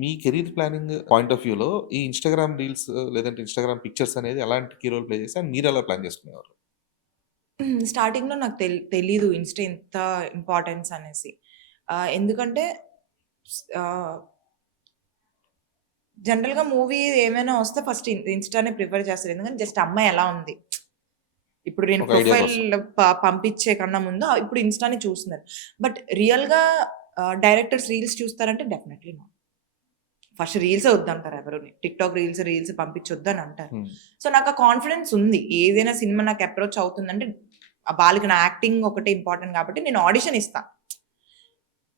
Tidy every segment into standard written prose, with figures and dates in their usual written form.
Me career planning point of వ్యూలో ఈ Instagram reels లేదంటే ఇన్‌స్టాగ్రామ్ పిక్చర్స్ అనేది ఎలాంటి కీ రోల్ ప్లే చేసాయి? అండ్ మీరెలా ప్లాన్ చేసుకునేవారు? స్టార్టింగ్‌లో నాకు తెలీదు ఇన్‌స్టా ఇంత ఇంపార్టెన్స్ అనేసి. ఎందుకంటే ఆహ్, జనరల్‌గా మూవీ ఏమైనా వస్తే ఫస్ట్ ఇన్‌స్టానే ప్రిఫర్ చేస్తారు. ఎందుకంటే జస్ట్ అమ్మాయి ఎలా ఉంది. ఇప్పుడు నేను ఒక ఐడియా ప్రొఫైల్ కోసం. పంపించే కన్నా ముందు ఇప్పుడు ఇన్‌స్టానే చూస్తున్నారు. బట్ రియల్‌గా డైరెక్టర్స్ రీల్స్ చూస్తారంటే డెఫినైట్‌లీ నాట్. ఫస్ట్ రీల్సే వద్దంటారు ఎవరుని. టిక్‌టాక్ రీల్స్ పంపించొద్దని అంటారు. హ్మ్. సో, నాకు ఆ కాన్ఫిడెన్స్ ఉంది. ఏదైనా సినిమా నాకు అప్రోచ్ అవుతుందంటే వాళ్ళకి నా యాక్టింగ్ ఒకటే ఇంపార్టెంట్ కాబట్టి నేను ఆడిషన్ ఇస్తా.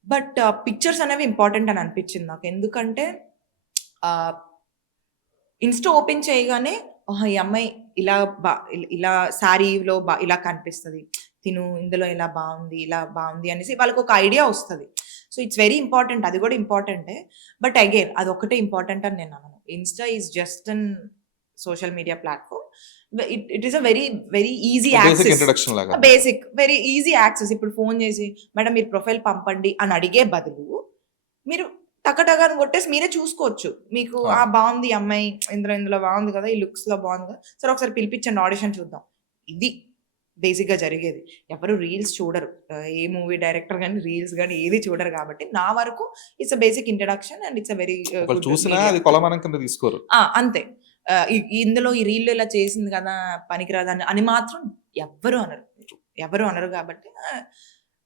బట్ పిక్చర్స్ అనేవి ఇంపార్టెంట్ అని అనిపించింది నాకు. ఎందుకంటే ఆహ్, ఇన్‌స్టా ఓపెన్ చేయగానే ఆహా! ఈ అమ్మాయి ఇలా ఇలా శారీలో ఇలా కనిపిస్తది. తిను ఇందులో ఇలా బావుంది, ఇలా బావుంది అనేసి వాళ్ళకొక ఐడియా వస్తది. So, it's very important. అది కూడా ఇంపార్టెంటే. బట్ అగైన్ అదొక్కటే ఇంపార్టెంట్ అని నేను అనను. Insta is just an social media platform. It is a very, very easy ఒక బేసిక్ యాక్సెస్. ఇంట్రడక్షన్ లాగా అన్నమాట. Basic very easy access. ఇప్పుడు ఫోను చేసి మేడం మీరు ప్రొఫైల్ పంపండి అని అడిగే బదులు మీరు టక అని కొట్టేసి మీరే చూసుకోవచ్చు. మీకు అవును. బావుంది ఈ అమ్మాయి ఇందులో బావుంది కదా! ఈ లుక్స్‌లో బావుంది కదా! సరే ఒకసారి పిలిపించండి ఆడిషన్ చూద్దాం. ఇది బేసిక్‌గా జరిగేది. ఎవరు రీల్స్ చూడరు. ఏ మూవీ డైరెక్టర్ గాని, రీల్స్ గాని ఏది చూడరు కాబట్టి నా వరకు it's a basic introduction and it's a very ఒకళ్ళు గుడ్ చూసినా మీడియం. అది కొలమానం కింద తీసుకోరు. అంతే. ఇందులో ఈ రీల్‌లో ఇలా చేసింది కదా! పనికిరాదని అని మాత్రం ఎవ్వరు అనరు. ఎవరు అనరు కాబట్టి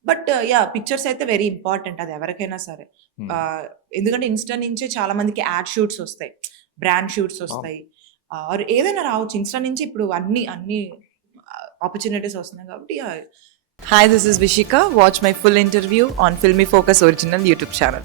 బట్ యాహ్! పిక్చర్స్ అయితే వెరీ ఇంపార్టెంట్ అది ఎవరికైనా సరే. హ్మ్. ఆహ్, ఎందుకంటే ఇన్‌స్టా నుంచే చాలా మందికి యాడ్ షూట్స్ ఒస్తాయి. బ్రాండ్ షూట్స్ అవును. ఒస్తాయి. ఆర్ ఏదైనా రావచ్చు. ఇన్‌స్టా నుంచి ఇప్పుడు అన్ని ఆపర్చునిటీస్ వస్తున్నాయి కాబట్టి yeah! Hi, this is Vishika. Watch my full interview on Filmy Focus original YouTube channel.